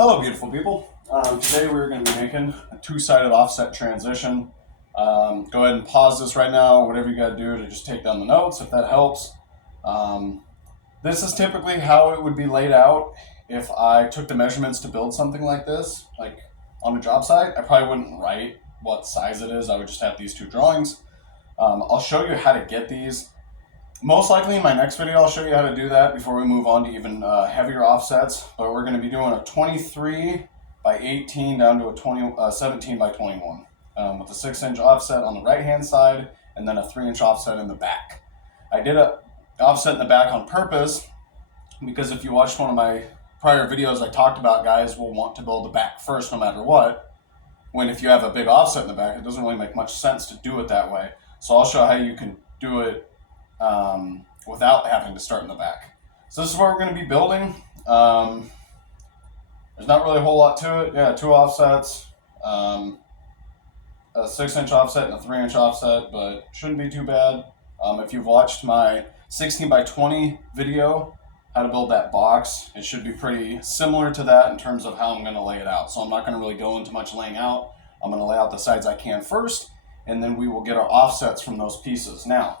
Hello, beautiful people. Today we're going to be making a two-sided offset transition. Go ahead and pause this right now, whatever you got to do to just take down the notes if that helps. This is typically how it would be laid out if I took the measurements to build something like this, like on a job site. I probably wouldn't write what size it is. I would just have these two drawings. I'll show you how to get these. Most likely in my next video, I'll show you how to do that before we move on to even heavier offsets. But we're going to be doing a 23 by 18 down to a 17 by 21 with a 6-inch offset on the right-hand side and then a 3-inch offset in the back. I did a offset in the back on purpose because if you watched one of my prior videos, I talked about guys will want to build the back first no matter what. When if you have a big offset in the back, it doesn't really make much sense to do it that way. So I'll show how you can do it without having to start in the back. So this is what we're going to be building. There's not really a whole lot to it. Yeah, 2 offsets, a 6-inch offset and a 3-inch offset, but shouldn't be too bad. If you've watched my 16 by 20 video, how to build that box, it should be pretty similar to that in terms of how I'm going to lay it out. So I'm not going to really go into much laying out. I'm going to lay out the sides I can first, and then we will get our offsets from those pieces. Now,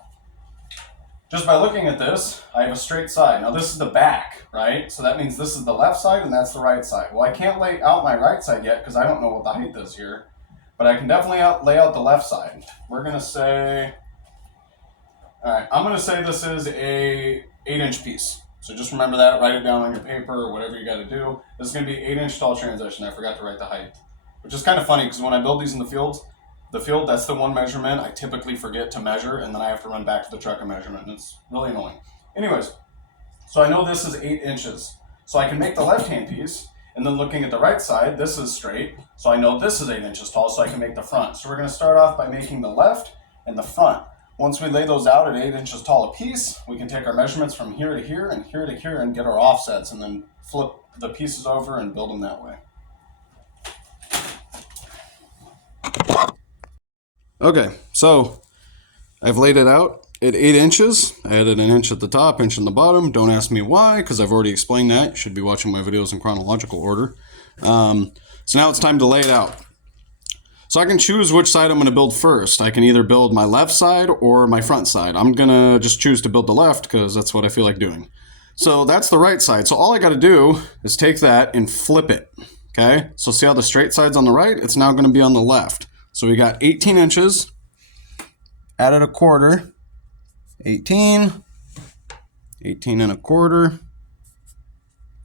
just by looking at this, I have a straight side. Now this is the back, right? So that means this is the left side and that's the right side. Well, I can't lay out my right side yet because I don't know what the height is here, but I can definitely lay out the left side. We're gonna say, all right, I'm gonna say this is a 8-inch piece. So just remember that, write it down on your paper or whatever you gotta do. This is gonna be 8-inch tall transition. I forgot to write the height, which is kind of funny because when I build these in the field, that's the one measurement I typically forget to measure, and then I have to run back to the truck and measurement, and it's really annoying. Anyways, so I know this is 8 inches. So I can make the left-hand piece, and then looking at the right side, this is straight, so I know this is 8 inches tall, so I can make the front. So we're going to start off by making the left and the front. Once we lay those out at 8 inches tall a piece, we can take our measurements from here to here and here to here and get our offsets, and then flip the pieces over and build them that way. Okay, so I've laid it out at 8 inches. I added an inch at the top, inch in the bottom. Don't ask me why, because I've already explained that. You should be watching my videos in chronological order. So now it's time to lay it out. So I can choose which side I'm going to build first. I can either build my left side or my front side. I'm going to just choose to build the left because that's what I feel like doing. So that's the right side. So all I got to do is take that and flip it. Okay, so see how the straight side's on the right? It's now going to be on the left. So we got 18 inches, added a quarter, 18, 18 and a quarter,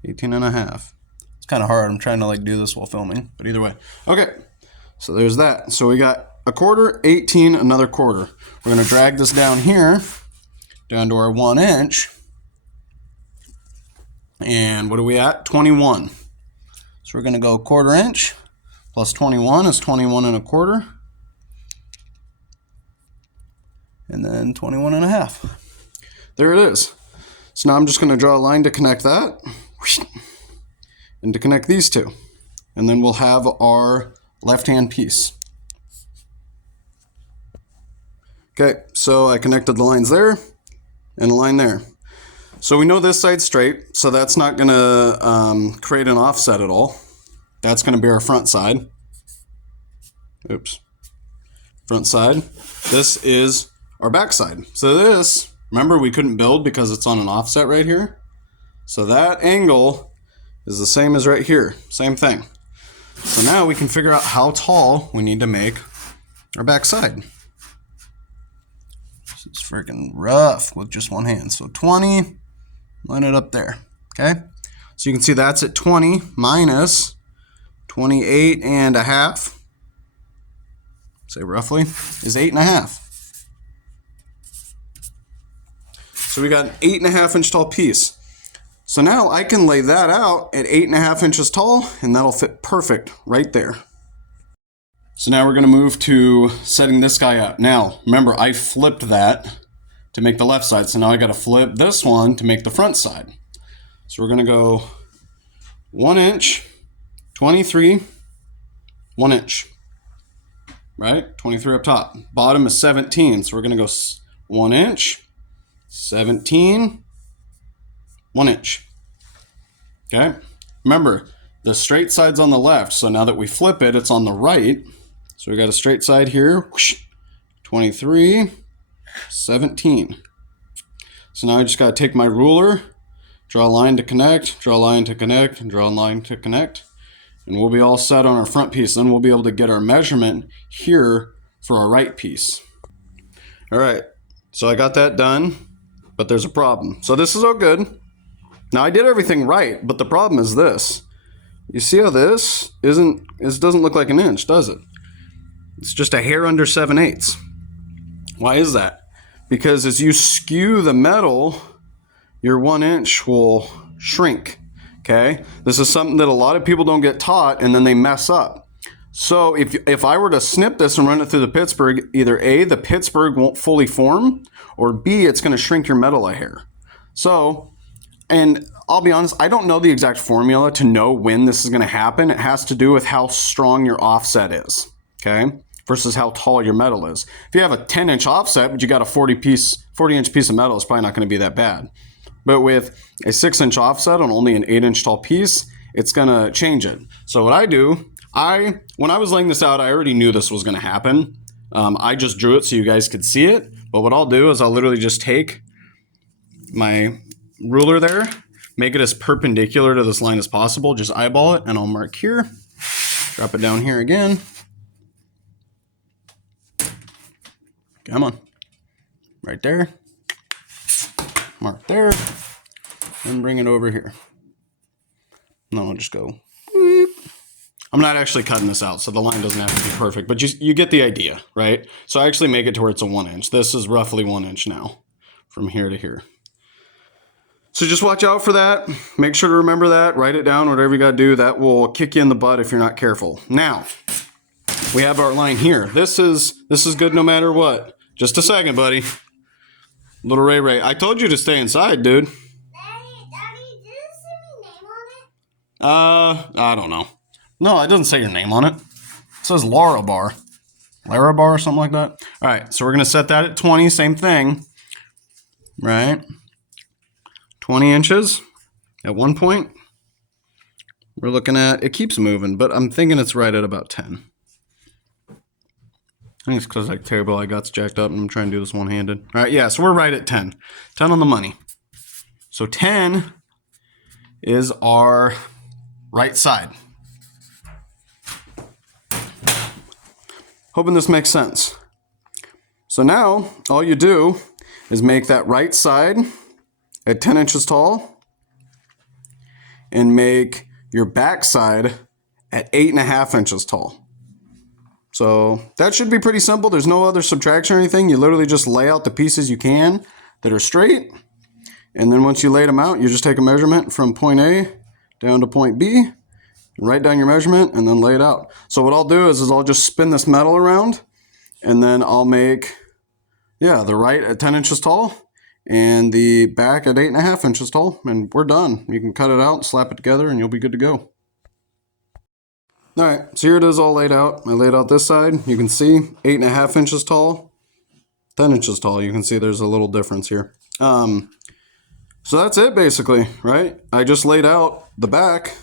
18 and a half. It's kind of hard. I'm trying to like do this while filming, but either way. Okay, so there's that. So we got a quarter, 18, another quarter. We're going to drag this down here, down to our 1 inch. And what are we at? 21. So we're going to go 1/4 inch. Plus 21 is 21 and a quarter. And then 21 and a half. There it is. So now I'm just going to draw a line to connect that. And to connect these two. And then we'll have our left-hand piece. Okay, so I connected the lines there and a line there. So we know this side's straight, so that's not going to create an offset at all. That's going to be our front side. Oops. Front side. This is our back side. So this, remember we couldn't build because it's on an offset right here. So that angle is the same as right here. Same thing. So now we can figure out how tall we need to make our back side. This is freaking rough with just one hand. So 20, line it up there. Okay. So you can see that's at 20 minus 28 and a half, say roughly, is 8 and a half. So we got an 8.5 inch tall piece. So now I can lay that out at 8.5 inches tall, and that'll fit perfect right there. So now we're going to move to setting this guy up. Now, remember, I flipped that to make the left side, so now I got to flip this one to make the front side. So we're going to go 1 inch, 23, 1 inch, right? 23 up top. Bottom is 17, so we're going to go 1 inch, 17, 1 inch. Okay? Remember, The straight side's on the left. So now that we flip it, it's on the right. So we got a straight side here. Whoosh, 23, 17. So now I just got to take my ruler, draw a line to connect, draw a line to connect, and draw a line to connect. And we'll be all set on our front piece. Then we'll be able to get our measurement here for our right piece. All right, so I got that done, but there's a problem. So this is all good. Now I did everything right, but the problem is this. You see how this doesn't look like an inch, does it? It's just a hair under 7/8. Why is that? Because as you skew the metal, your 1 inch will shrink. Okay, this is something that a lot of people don't get taught, and then they mess up. So if I were to snip this and run it through the Pittsburgh, either A, the Pittsburgh won't fully form, or B, it's going to shrink your metal a hair. So, and I'll be honest, I don't know the exact formula to know when this is going to happen. It has to do with how strong your offset is, okay, versus how tall your metal is. If you have a 10-inch offset, but you got a 40-inch piece of metal, it's probably not going to be that bad. But with a 6-inch offset on only an 8-inch tall piece, it's going to change it. So what I do, when I was laying this out, I already knew this was going to happen. I just drew it so you guys could see it. But what I'll do is I'll literally just take my ruler there, make it as perpendicular to this line as possible, just eyeball it, and I'll mark here, drop it down here again. Come on, right there. Mark there, and bring it over here. And then I'll just go. Whoop. I'm not actually cutting this out, so the line doesn't have to be perfect, but you get the idea, right? So I actually make it to where it's a 1 inch. This is roughly 1 inch now, from here to here. So just watch out for that. Make sure to remember that. Write it down, whatever you got to do. That will kick you in the butt if you're not careful. Now, we have our line here. This is good no matter what. Just a second, buddy. Little Ray. I told you to stay inside, dude. Daddy, did it say my name on it? I don't know. No, it doesn't say your name on it. It says Lara Bar or something like that. All right, so we're going to set that at 20, same thing. Right? 20 inches at one point. We're looking at, it keeps moving, but I'm thinking it's right at about 10. I think it's because that table I got's jacked up and I'm trying to do this one-handed. All right, yeah, so we're right at 10. 10 on the money. So 10 is our right side. Hoping this makes sense. So now, all you do is make that right side at 10 inches tall and make your back side at 8.5 inches tall. So that should be pretty simple. There's no other subtraction or anything. You literally just lay out the pieces you can that are straight. And then once you laid them out, you just take a measurement from point A down to point B, write down your measurement, and then lay it out. So what I'll do is I'll just spin this metal around, and then I'll make, the right at 10 inches tall and the back at 8.5 inches tall, and we're done. You can cut it out, slap it together, and you'll be good to go. All right, so here it is all laid out. I laid out this side. You can see 8.5 inches tall, 10 inches tall. You can see there's a little difference here. So that's it basically, right? I just laid out the back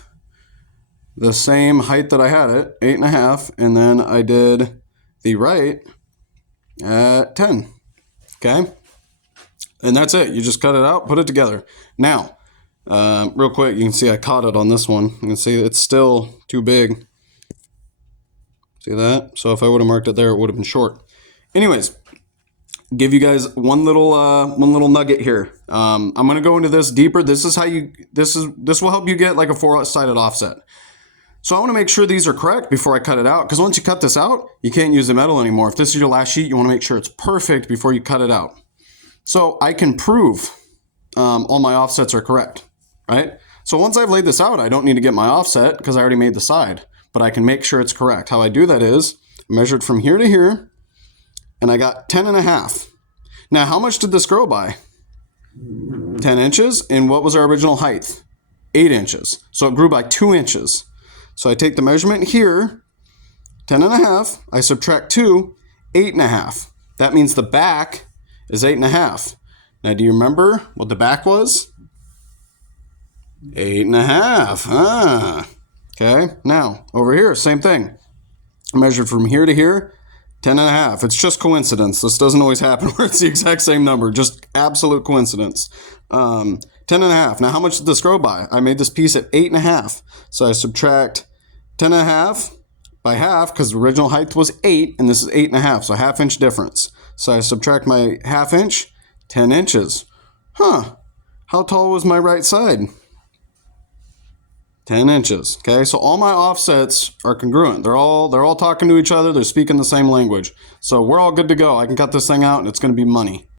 the same height that I had it, 8.5, and then I did the right at 10, okay? And that's it. You just cut it out, put it together. Now, real quick, you can see I caught it on this one. You can see it's still too big. See that? So if I would have marked it there, it would have been short. Anyways, give you guys one little nugget here. I'm gonna go into this deeper. This will help you get like a 4-sided offset. So I want to make sure these are correct before I cut it out, because once you cut this out, you can't use the metal anymore. If this is your last sheet, you want to make sure it's perfect before you cut it out. So I can prove all my offsets are correct, right? So once I've laid this out, I don't need to get my offset because I already made the side, but I can make sure it's correct. How I do that is I measured from here to here, and I got 10.5. Now, how much did this grow by? 10 inches, and what was our original height? 8 inches. So it grew by 2 inches. So I take the measurement here, 10.5, I subtract 2, 8.5. That means the back is 8.5. Now, do you remember what the back was? 8.5. Okay, now over here, same thing. I measured from here to here, 10.5. It's just coincidence. This doesn't always happen where it's the exact same number, just absolute coincidence. 10.5. Now, how much did this grow by? I made this piece at 8.5. So I subtract 10.5 by half, because the original height was 8, and this is 8.5, so a half-inch difference. So I subtract my half-inch, 10 inches. Huh, how tall was my right side? 10 inches. Okay, so all my offsets are congruent. They're all talking to each other. They're speaking the same language. So we're all good to go. I can cut this thing out and it's going to be money.